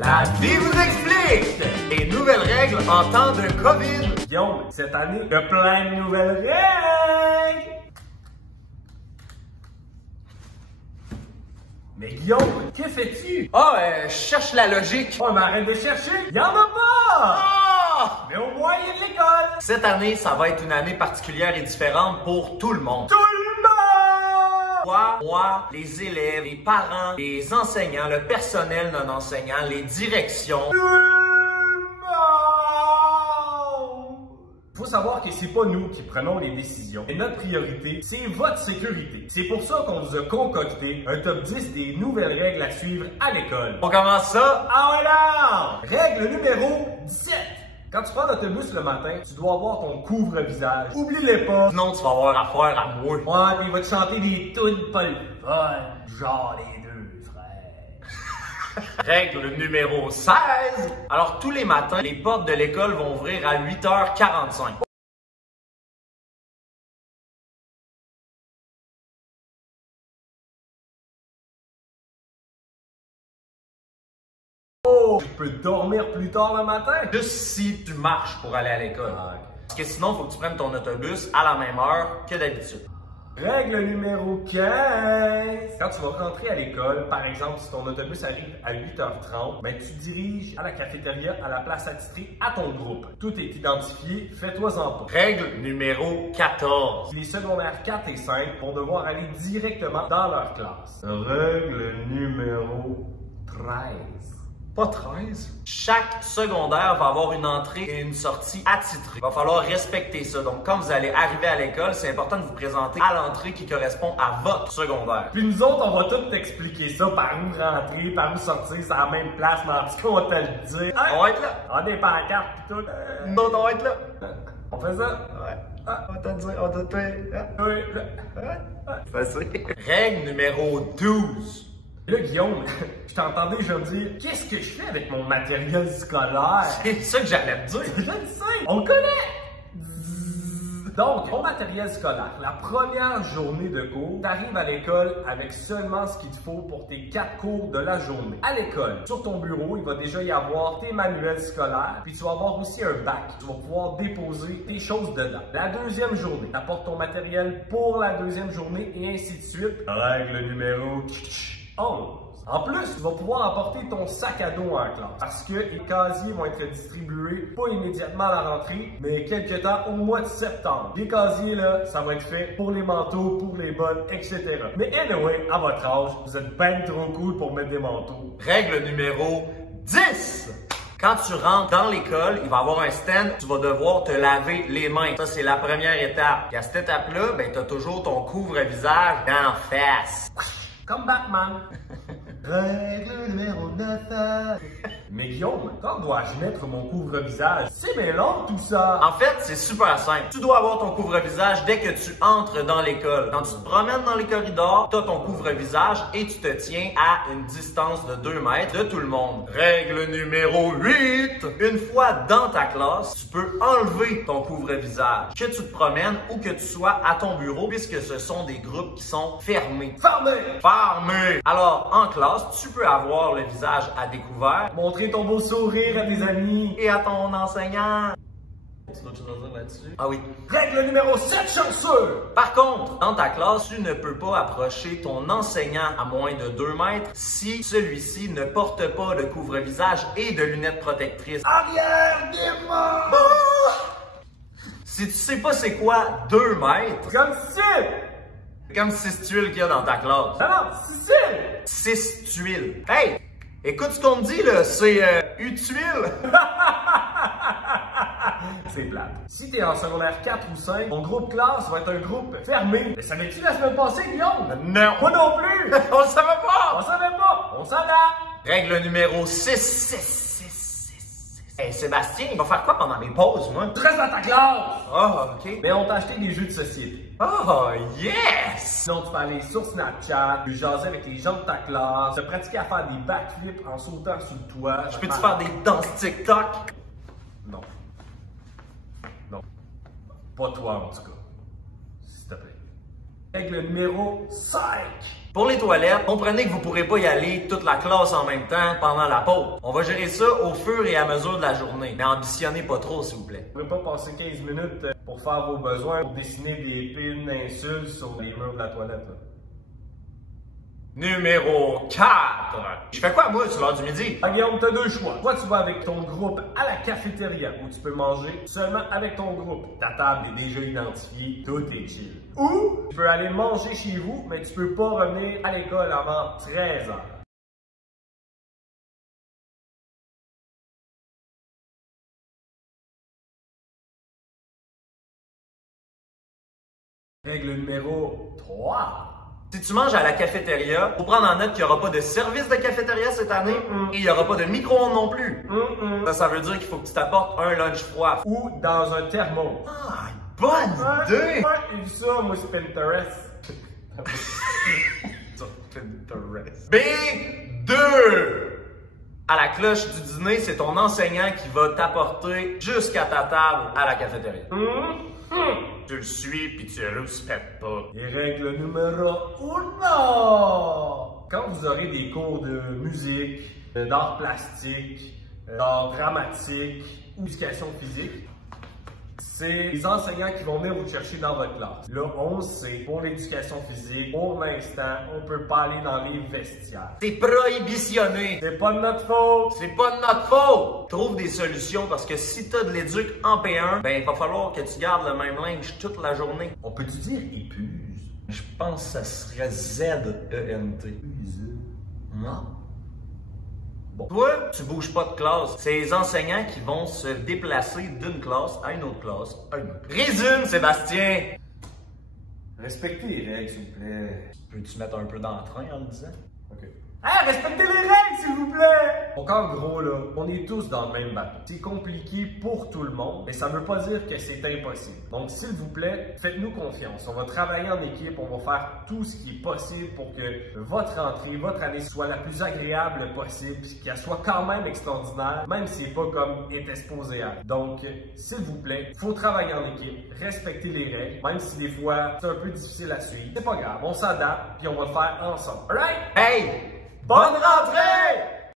La vie vous explique! Les nouvelles règles en temps de COVID. Guillaume, cette année, il y a plein de nouvelles règles! Mais Guillaume, que fais-tu? Je cherche la logique. Oh, mais arrête de chercher! Y'en a pas! Mais au moins, il y a de l'école! Cette année, ça va être une année particulière et différente pour tout le monde. Tout le monde! Moi, les élèves, les parents, les enseignants, le personnel non enseignant, les directions. Faut savoir que c'est pas nous qui prenons les décisions. Et notre priorité, c'est votre sécurité. C'est pour ça qu'on vous a concocté un top 10 des nouvelles règles à suivre à l'école. On commence ça. Ah voilà! Règle numéro 17. Quand tu prends l'autobus le matin, tu dois avoir ton couvre-visage. Oublie-les pas. Sinon, tu vas avoir affaire à moi. Ouais, pis il va te chanter des tunes pas le fun, genre les deux frères. Règle numéro 16. Alors, tous les matins, les portes de l'école vont ouvrir à 8h45. Oh, je peux dormir plus tard le matin? Juste si tu marches pour aller à l'école. Parce que sinon, il faut que tu prennes ton autobus à la même heure que d'habitude. Règle numéro 15. Quand tu vas rentrer à l'école, par exemple, si ton autobus arrive à 8h30, ben, tu te diriges à la cafétéria, à la place attitrée, à ton groupe. Tout est identifié, fais-toi-en pas. Règle numéro 14. Les secondaires 4 et 5 vont devoir aller directement dans leur classe. Règle numéro 13. Pas 13. Chaque secondaire va avoir une entrée et une sortie attitrée. Il va falloir respecter ça. Donc, quand vous allez arriver à l'école, c'est important de vous présenter à l'entrée qui correspond à votre secondaire. Puis nous autres, on va tout t'expliquer ça, par où rentrer, par où sortir, c'est à la même place, mais en tout cas, on va te le dire. Hein? On va être là. On a des pancartes pis tout. Nous autres, on va être là. On fait ça? Ouais. On va te dire, on va te dire. Oui. Facile. Règle numéro 12. Là, Guillaume, je t'entendais, je me dire, qu'est-ce que je fais avec mon matériel scolaire? C'est ça que j'allais te dire. Je le sais, on connaît! Donc, ton matériel scolaire, la première journée de cours, t'arrives à l'école avec seulement ce qu'il te faut pour tes 4 cours de la journée. À l'école, sur ton bureau, il va déjà y avoir tes manuels scolaires, puis tu vas avoir aussi un bac. Tu vas pouvoir déposer tes choses dedans. La deuxième journée, t'apportes ton matériel pour la deuxième journée et ainsi de suite. Règle numéro 11. En plus, tu vas pouvoir apporter ton sac à dos en classe parce que les casiers vont être distribués pas immédiatement à la rentrée, mais quelque temps au mois de septembre. Les casiers, là, ça va être fait pour les manteaux, pour les bottes, etc. Mais anyway, à votre âge, vous êtes ben trop cool pour mettre des manteaux. Règle numéro 10. Quand tu rentres dans l'école, il va y avoir un stand, tu vas devoir te laver les mains. Ça, c'est la première étape. Et à cette étape-là, ben, tu as toujours ton couvre-visage en face. Comme Batman. Règle numéro 9. Mais Guillaume, quand dois-je mettre mon couvre-visage? C'est bien long tout ça! En fait, c'est super simple. Tu dois avoir ton couvre-visage dès que tu entres dans l'école. Quand tu te promènes dans les corridors, tu as ton couvre-visage et tu te tiens à une distance de 2 mètres de tout le monde. Règle numéro 8. Une fois dans ta classe, tu peux enlever ton couvre-visage. Que tu te promènes ou que tu sois à ton bureau puisque ce sont des groupes qui sont fermés. Fermés! Alors, en classe, tu peux avoir le visage à découvert. Montrer ton beau sourire à tes amis. Et à ton enseignant. Tu as autre chose à dire là-dessus? Ah oui. Règle numéro 7, chanceux! Par contre, dans ta classe, tu ne peux pas approcher ton enseignant à moins de 2 mètres si celui-ci ne porte pas de couvre-visage et de lunettes protectrices. Arrière des morts! Si tu sais pas c'est quoi 2 mètres, Comme si! c'est comme 6 tuiles qu'il y a dans ta classe. Non, Sicile! 6 tuiles. Hey! Écoute ce qu'on me dit là, c'est utile. C'est plate. Si t'es en secondaire 4 ou 5, ton groupe classe va être un groupe fermé. Mais savais-tu la semaine passée, Guillaume? Non. Moi non plus! On le savait pas. On savait pas! On s'adapte! Règle numéro 6. Hey Sébastien, il va faire quoi pendant mes pauses, moi? Tu restes dans ta classe! Ah, ok. Mais on t'a acheté des jeux de société. Oh, yes! Sinon, tu peux aller sur Snapchat, tu jaser avec les gens de ta classe, te pratiquer à faire des backflips en sautant sur le toit. Je peux-tu faire des danses TikTok? Non. Non. Pas toi, en tout cas. S'il te plaît. Règle numéro 5. Pour les toilettes, comprenez que vous pourrez pas y aller toute la classe en même temps pendant la pause. On va gérer ça au fur et à mesure de la journée. Mais ambitionnez pas trop, s'il vous plaît. Vous ne pouvez pas passer 15 minutes pour faire vos besoins, pour dessiner des pins d'insultes sur les murs de la toilette. Là. Numéro 4. Je fais quoi, moi, sur l'heure du midi? Ah, Guillaume, tu as deux choix. Soit tu vas avec ton groupe à la cafétéria où tu peux manger seulement avec ton groupe. Ta table est déjà identifiée, tout est chill. Ou tu peux aller manger chez vous, mais tu peux pas revenir à l'école avant 13 h. Règle numéro 3. Si tu manges à la cafétéria, faut prendre en note qu'il n'y aura pas de service de cafétéria cette année et il n'y aura pas de micro-ondes non plus. Ça veut dire qu'il faut que tu t'apportes un lunch froid. Ou dans un thermo. Ah, bonne idée! Ouais, j'ai vu ça, moi, c'est Pinterest. Pinterest. B2! À la cloche du dîner, c'est ton enseignant qui va t'apporter jusqu'à ta table à la cafétéria. Tu le suis puis tu le respectes pas. Et règle numéro 1. Quand vous aurez des cours de musique, d'art plastique, d'art dramatique ou d'éducation physique, c'est les enseignants qui vont venir vous chercher dans votre classe. Là, on le sait, pour l'éducation physique, pour l'instant, on peut pas aller dans les vestiaires. C'est prohibitionné. C'est pas de notre faute. C'est pas de notre faute. Trouve des solutions parce que si t'as de l'éduc en P1, ben il va falloir que tu gardes le même linge toute la journée. On peut-tu dire épuise? Je pense que ça serait Z-E-N-T. Non? Bon. Toi, tu bouges pas de classe. C'est les enseignants qui vont se déplacer d'une classe à une autre classe à une autre. Résume, Sébastien! Respectez les règles, s'il vous plaît. Peux-tu mettre un peu d'entrain en le disant? OK. Hey, respectez les règles, s'il vous plaît! Donc, en gros, là, on est tous dans le même bateau. C'est compliqué pour tout le monde, mais ça veut pas dire que c'est impossible. Donc, s'il vous plaît, faites-nous confiance. On va travailler en équipe, on va faire tout ce qui est possible pour que votre rentrée, votre année soit la plus agréable possible, puis qu'elle soit quand même extraordinaire, même si c'est pas comme était supposé être. Donc, s'il vous plaît, faut travailler en équipe, respecter les règles, même si des fois, c'est un peu difficile à suivre. C'est pas grave, on s'adapte, puis on va le faire ensemble. Alright? Hey! Bonne rentrée!